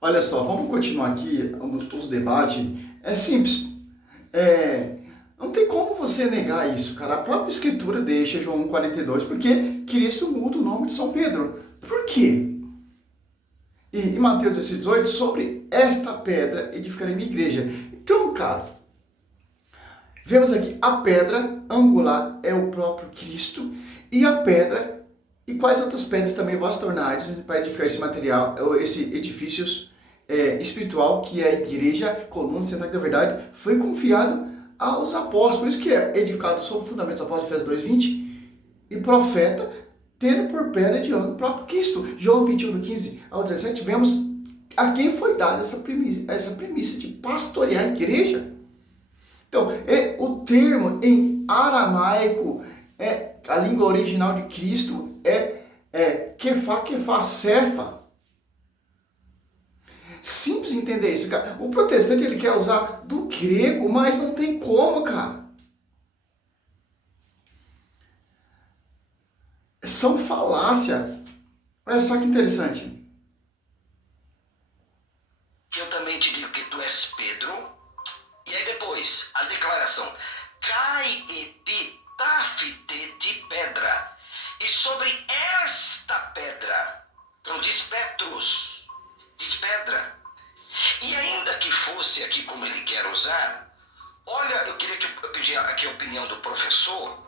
Olha só, vamos continuar aqui os debates. É simples. Não tem como você negar isso, cara. A própria Escritura deixa João 1,42, porque Cristo muda o nome de São Pedro. Por quê? E em Mateus 16,18, sobre esta pedra edificarei minha igreja. Então, cara, vemos aqui a pedra angular é o próprio Cristo e a pedra, e quais outras pedras também vós tornares para edificar esse material, esse edifício espiritual, que é a igreja, coluna, central da verdade, foi confiado aos apóstolos, por isso que é edificado sobre o fundamento dos apóstolos, Efésios 2,20, e profeta, tendo por pedra de ângulo o próprio Cristo. João 21, do 15 ao 17, vemos a quem foi dada essa premissa de pastorear a igreja. Então, o termo em aramaico, a língua original de Cristo, kefá, sefa. Simples entender isso, cara. O protestante, ele quer usar do grego, mas não tem como, cara. São falácia. Olha só que interessante. Eu também te digo que tu és Pedro. E aí depois, a declaração. Cai epitafite de pedra. E sobre esta pedra, então diz Petrus, diz pedra. E ainda que fosse aqui como ele quer usar, olha, eu queria pedir aqui a opinião do professor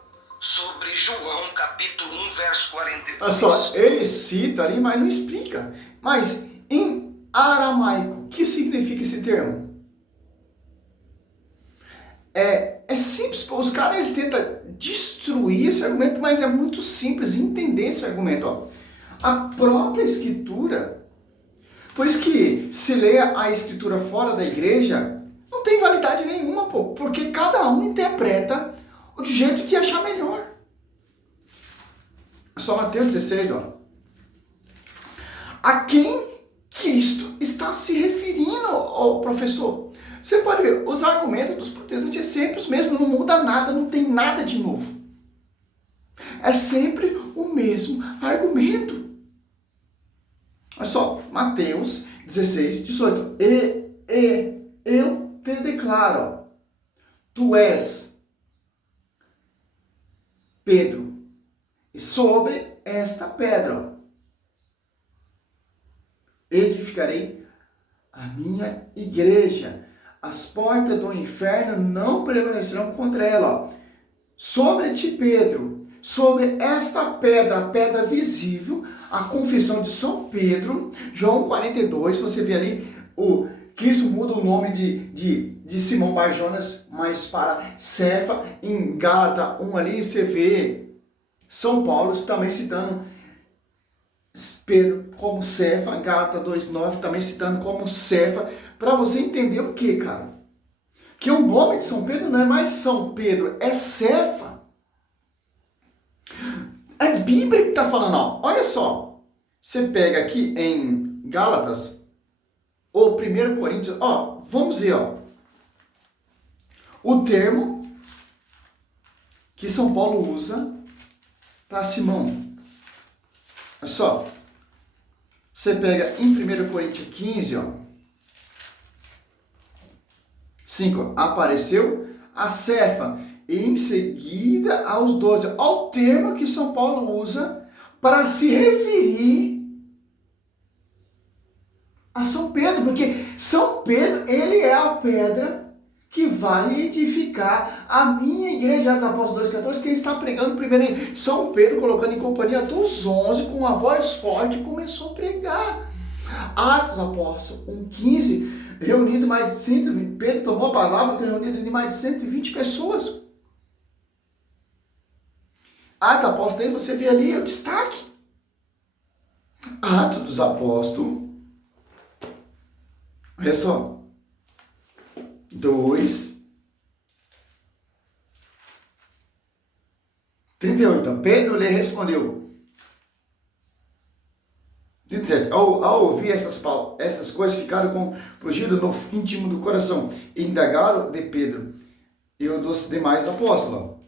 sobre João capítulo 1, verso 42. Olha só, ele cita ali, mas não explica. Mas em aramaico, o que significa esse termo? É simples, os caras tentam destruir esse argumento, mas é muito simples entender esse argumento. Ó. A própria Escritura, por isso que se lê a Escritura fora da igreja, não tem validade nenhuma, pô, porque cada um interpreta do jeito que achar melhor. Só Mateus 16, ó. A quem Cristo está se referindo, ó, professor? Você pode ver, os argumentos dos protestantes é sempre os mesmos, não muda nada, não tem nada de novo. É sempre o mesmo argumento. Olha só, Mateus 16, 18. Eu te declaro, tu és Pedro, e sobre esta pedra edificarei a minha igreja. As portas do inferno não prevalecerão contra ela. Sobre ti, Pedro, sobre esta pedra, a pedra visível, a confissão de São Pedro, João 42, você vê ali, o Cristo muda o nome de Simão Bar-Jonas, mas para Cefa, em Gálatas 1 ali, você vê São Paulo também citando Pedro como Cefa, em Gálatas 2,9 também citando como Cefa, para você entender o que, cara? Que o nome de São Pedro não é mais São Pedro, é Cefa. É a Bíblia que está falando, ó. Olha só. Você pega aqui em Gálatas, ou 1 Coríntios, ó, vamos ver, ó. O termo que São Paulo usa para Simão. Olha só. Você pega em 1 Coríntios 15, ó. 5. Apareceu a Cefa e em seguida aos 12. Olha o termo que São Paulo usa para se referir a São Pedro, porque São Pedro, ele é a pedra que vai edificar a minha igreja. Atos Apóstolos 2,14, quem está pregando primeiro, São Pedro, colocando em companhia dos 11, com uma voz forte, começou a pregar. Atos Apóstolos 1,15, reunido mais de 120, Pedro tomou a palavra, reunido de mais de 120 pessoas. Atos Apóstolos, você vê ali o destaque. Atos dos Apóstolos, olha só, 2, 38, Pedro lhe respondeu, 37. Ao ouvir essas coisas, ficaram confundidos no íntimo do coração e indagaram de Pedro e dos demais apóstolos.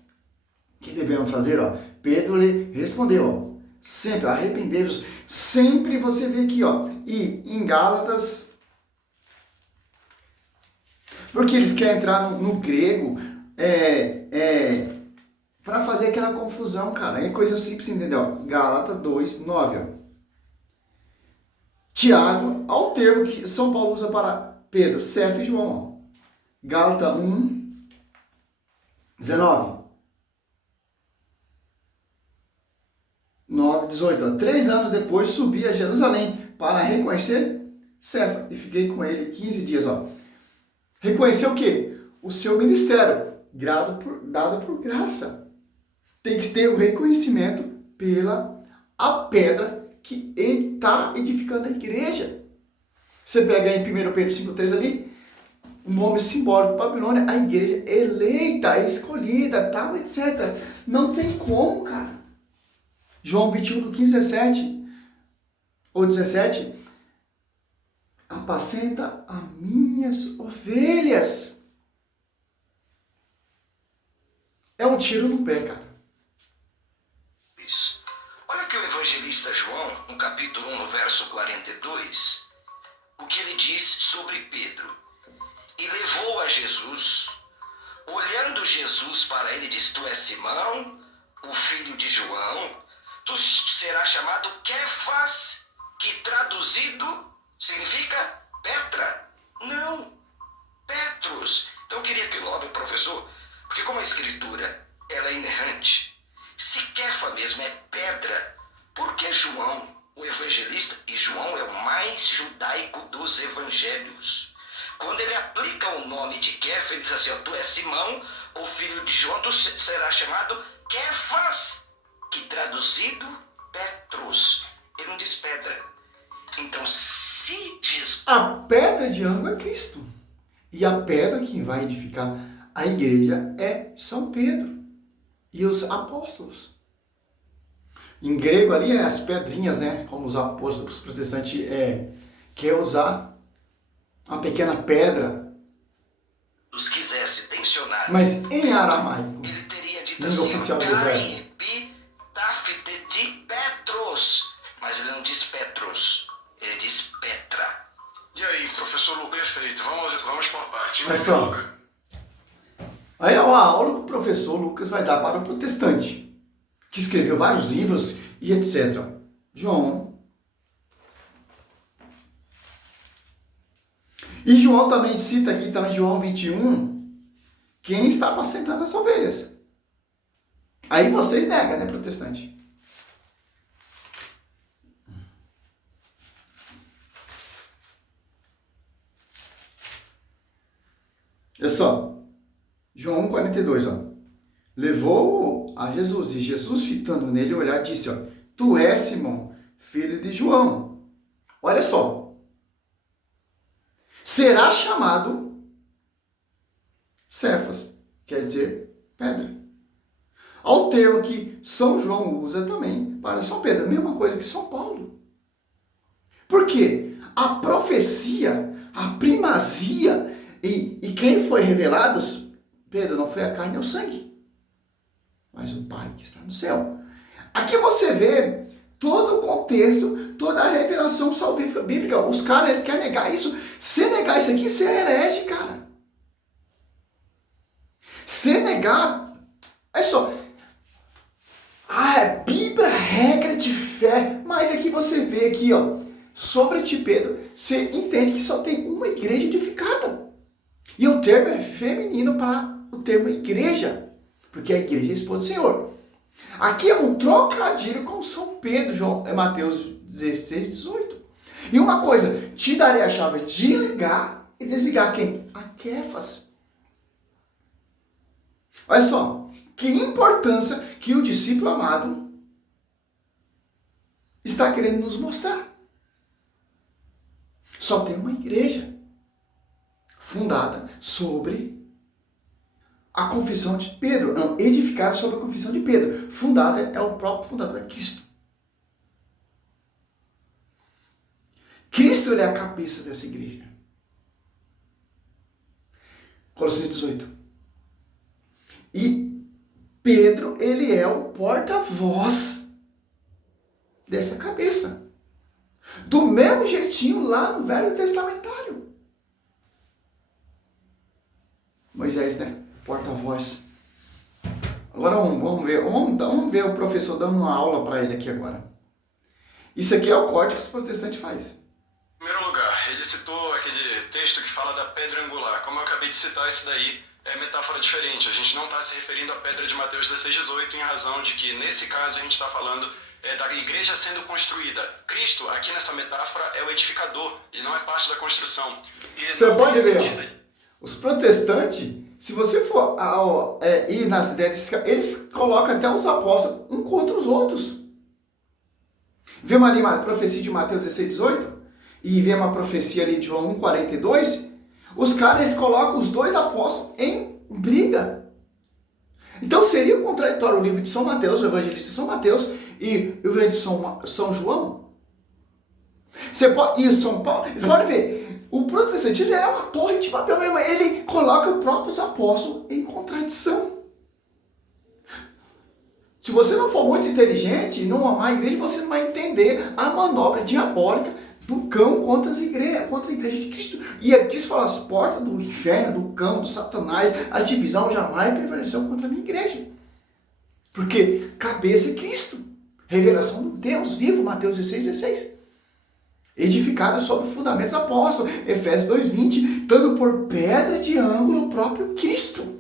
O que devemos fazer? Ó? Pedro lhe respondeu, ó, sempre arrependei-vos. Sempre você vê aqui, ó, e em Gálatas Porque eles querem entrar no grego para fazer aquela confusão, cara. É coisa simples, entendeu? Gálatas 2, 9. Ó. Tiago, ao termo que São Paulo usa para Pedro, Cefas e João. Ó. Gálatas 1, 19. 9, 18. Ó. 3 anos depois subi a Jerusalém para reconhecer Cefas e fiquei com ele 15 dias. Ó. Reconhecer o quê? O seu ministério, dado por graça. Tem que ter o reconhecimento pela a pedra que ele está edificando a igreja. Você pega aí em 1 Pedro 5,3 ali, o nome simbólico Babilônia, a igreja eleita, escolhida, tal, etc. Não tem como, cara. João 21, do 15, 17, ou 17, apacenta as minhas ovelhas. É um tiro no pé, cara. Isso. Olha que o evangelista João, no capítulo 1, no verso 42, o que ele diz sobre Pedro. E levou a Jesus, olhando Jesus para ele, diz: Tu és Simão, o filho de João, tu serás chamado Quefas, que traduzido significa Petra. Não, Petros. Então eu queria que o nobre professor, porque como a escritura ela é inerrante, se Kefa mesmo é pedra, por que João, o evangelista, e João é o mais judaico dos evangelhos, quando ele aplica o nome de Kefa, ele diz assim: ó, tu és Simão, o filho de João, tu serás chamado Quefas, que traduzido Petros. Ele não diz pedra. Então, se Jesus... A pedra de ângulo é Cristo. E a pedra que vai edificar a igreja é São Pedro e os apóstolos. Em grego ali é as pedrinhas, né? Como os apóstolos protestantes quer usar uma pequena pedra. Se quisesse tensionar, mas em aramaico, ele teria dito língua assim: oficial do hebraico. Petros. Mas ele não diz Petros, ele diz Petra. E aí, professor Lucas, perfeito. Vamos por parte. Mas só, aí é uma aula que o professor Lucas vai dar para o protestante, que escreveu vários livros e etc. João. E João também cita aqui, também João 21, quem está apacentando as ovelhas. Aí vocês negam, né, protestante? Olha só, João 42, ó. Levou a Jesus, e Jesus, fitando nele o olhar, disse, ó: Tu és Simão, filho de João. Olha só. Será chamado Cefas, quer dizer pedra. Ao termo que São João usa também para São Pedro, a mesma coisa que São Paulo. Por quê? A profecia, a primazia, e quem foi revelado, Pedro, não foi a carne e o sangue, mas o Pai que está no céu. Aqui você vê todo o contexto, toda a revelação salvífica bíblica. Os caras, eles querem negar isso. Se negar isso aqui, você é herege, cara. Se negar, é só... Bíblia, regra de fé. Mas aqui você vê aqui, ó, sobre ti, Pedro, você entende que só tem uma igreja edificada. E o termo é feminino para o termo igreja, porque a igreja é a esposa do Senhor. Aqui é um trocadilho com São Pedro, Mateus 16, 18. E uma coisa, te darei a chave de ligar e desligar quem? A Quefas. Olha só, que importância que o discípulo amado está querendo nos mostrar. Só tem uma igreja fundada sobre a confissão de Pedro. Não, edificada sobre a confissão de Pedro. Fundada é o próprio fundador, é Cristo. Cristo, ele é a cabeça dessa igreja. Colossenses 18. E Pedro, ele é o porta-voz dessa cabeça. Do mesmo jeitinho lá no Velho Testamentário. Moisés, né? Porta-voz. Agora vamos ver o professor dando uma aula para ele aqui agora. Isso aqui é o código que os protestantes fazem. Em primeiro lugar, ele citou aquele texto que fala da pedra angular. Como eu acabei de citar, isso daí é metáfora diferente. A gente não está se referindo à pedra de Mateus 16:18 em razão de que, nesse caso, a gente está falando da igreja sendo construída. Cristo, aqui nessa metáfora, é o edificador e não é parte da construção. Você pode ver, os protestantes, se você for ir nas ideias, eles colocam até os apóstolos um contra os outros. Vemos ali uma profecia de Mateus 16:18 e vemos uma profecia ali de João 1:42. Os caras, eles colocam os dois apóstolos em briga. Então seria contraditório o livro de São Mateus, o evangelista de São Mateus e o evangelho de São João. E São Paulo, você pode ver, o protestantismo é uma torre de papel mesmo, ele coloca os próprios apóstolos em contradição. Se você não for muito inteligente, não amar a igreja, você não vai entender a manobra diabólica do cão contra a igreja de Cristo. E aqui se fala as portas do inferno, do cão, do Satanás, a divisão jamais prevaleceu contra a minha igreja. Porque cabeça é Cristo. Revelação do Deus vivo, Mateus 16:16. Edificada sobre fundamentos apóstolos, Efésios 2:20, dando por pedra de ângulo o próprio Cristo.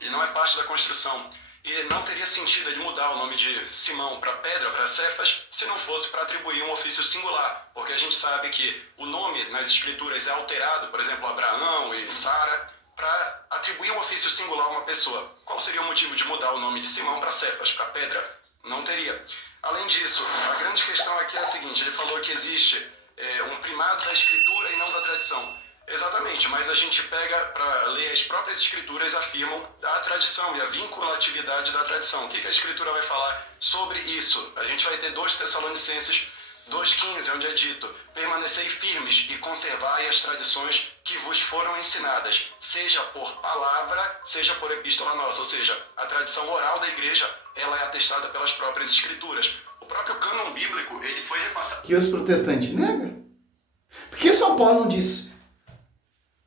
E não é parte da construção. E não teria sentido ele mudar o nome de Simão para Pedra, para Cefas, se não fosse para atribuir um ofício singular. Porque a gente sabe que o nome nas escrituras é alterado, por exemplo, Abraão e Sara, para atribuir um ofício singular a uma pessoa. Qual seria o motivo de mudar o nome de Simão para Cefas, para Pedra? Não teria. Além disso, a grande questão aqui é a seguinte, ele falou que existe um primado da escritura e não da tradição. Exatamente, mas a gente pega para ler as próprias escrituras, afirmam a tradição e a vinculatividade da tradição. O que a escritura vai falar sobre isso? A gente vai ter 2 Tessalonicenses 2,15, onde é dito: permanecei firmes e conservai as tradições que vos foram ensinadas, seja por palavra, seja por epístola nossa. Ou seja, a tradição oral da igreja, ela é atestada pelas próprias escrituras. O próprio cânon bíblico, ele foi repassado. Que os protestantes negam. Por que São Paulo não diz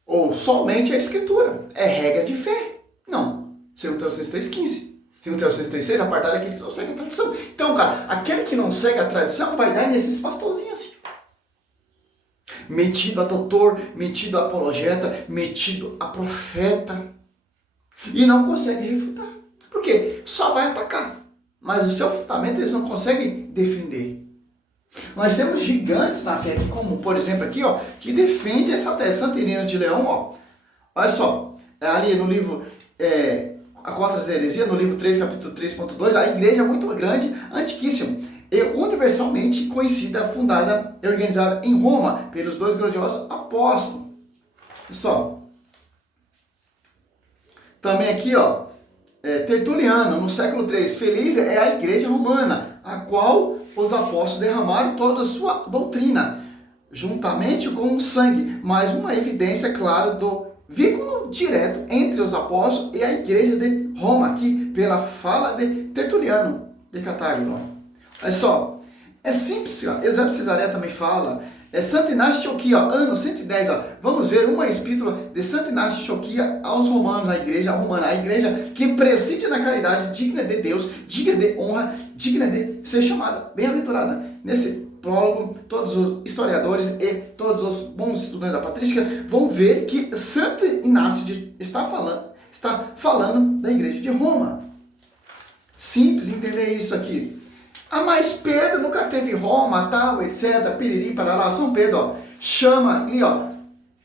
ou somente a escritura? É regra de fé. Não. 2 Tessalonicenses 3,15. 2 Tessalonicenses 3,6, apartado daquele que não segue a tradição. Então, cara, aquele que não segue a tradição vai dar nesses pastorzinhos assim. Metido a doutor, metido a apologeta, metido a profeta. E não consegue refutar. Por quê? Só vai atacar. Mas o seu fundamento eles não conseguem defender. Nós temos gigantes na fé, como por exemplo aqui, ó, que defende essa tese. Santa Irina de Leão, ó. Olha só, ali no livro A Contra as Heresias, no livro 3, capítulo 3.2, a igreja é muito grande, antiquíssima, e universalmente conhecida, fundada e organizada em Roma pelos 2 grandiosos apóstolos. Olha só. Também aqui, ó, Tertuliano, no século 3, feliz é a igreja romana, a qual os apóstolos derramaram toda a sua doutrina, juntamente com o sangue, mais uma evidência clara do vínculo direto entre os apóstolos e a igreja de Roma, aqui pela fala de Tertuliano de Catargo. Olha só, é simples, ó. Eusébio de Cesareia também fala, Santo Inácio de Antioquia, ano 110, ó. Vamos ver uma epístola de Santo Inácio de Antioquia aos romanos, a igreja romana, a igreja que preside na caridade, digna de Deus, digna de honra, digna de ser chamada, bem-aventurada. Nesse prólogo, todos os historiadores e todos os bons estudantes da patrística vão ver que Santo Inácio está falando da igreja de Roma. Simples entender isso aqui. Ah, mas Pedro nunca teve Roma, tal, etc, piriri, parará. São Pedro, ó, chama ali, ó,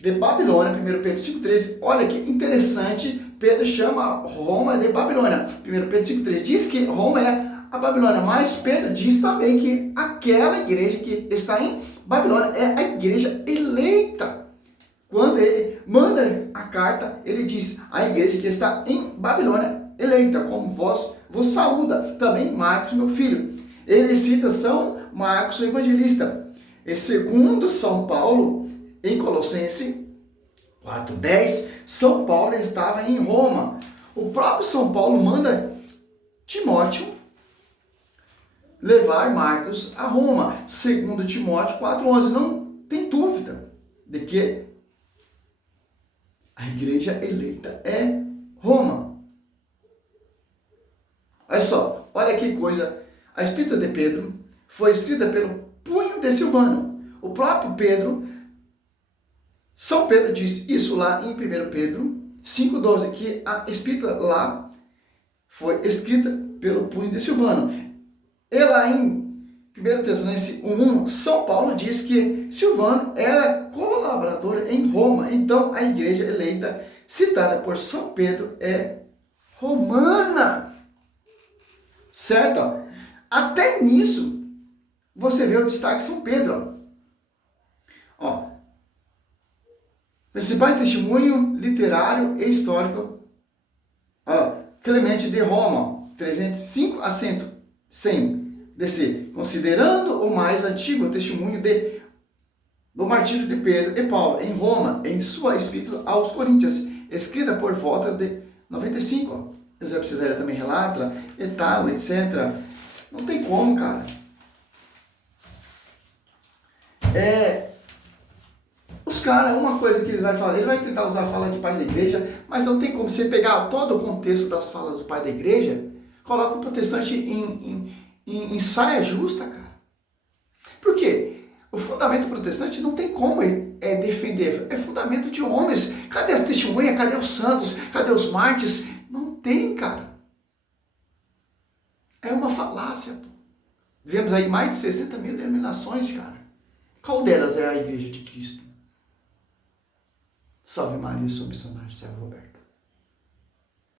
de Babilônia, 1 Pedro 5,13. Olha que interessante, Pedro chama Roma de Babilônia. 1 Pedro 5,13 diz que Roma é a Babilônia, mas Pedro diz também que aquela igreja que está em Babilônia é a igreja eleita. Quando ele manda a carta, ele diz, a igreja que está em Babilônia, eleita, como vos saúda, também Marcos, meu filho. Ele cita São Marcos, o evangelista. E segundo São Paulo, em Colossenses 4,10, São Paulo estava em Roma. O próprio São Paulo manda Timóteo levar Marcos a Roma. Segundo Timóteo 4,11. Não tem dúvida de que a igreja eleita é Roma. Olha só, olha que coisa. A Epístola de Pedro foi escrita pelo punho de Silvano. O próprio Pedro, São Pedro diz isso lá em 1 Pedro 5,12, que a Epístola lá foi escrita pelo punho de Silvano. E lá em 1 Tessalonicenses 1,1, São Paulo diz que Silvano era colaborador em Roma. Então, a igreja eleita, citada por São Pedro, é romana. Certo? Até nisso, você vê o destaque de São Pedro. Ó, principal testemunho literário e histórico. Ó, Clemente de Roma, 305 a 100 DC, considerando o mais antigo testemunho do martírio de Pedro e Paulo em Roma, em sua epístola aos Coríntios, escrita por volta de 95. Ó. José Psiléria também relata, e tal, etc. Não tem como, cara. Os caras, uma coisa que eles vai falar, ele vai tentar usar a fala de pais da igreja, mas não tem como você pegar todo o contexto das falas do pai da igreja, coloca o protestante em saia justa, cara. Por quê? O fundamento protestante não tem como defender, é fundamento de homens. Cadê as testemunhas? Cadê os santos? Cadê os mártires? Não tem, cara. É uma falácia, pô. Vemos aí mais de 60 mil denominações, cara. Qual delas é a igreja de Cristo? Salve Maria, sou missionário Sérgio Roberto.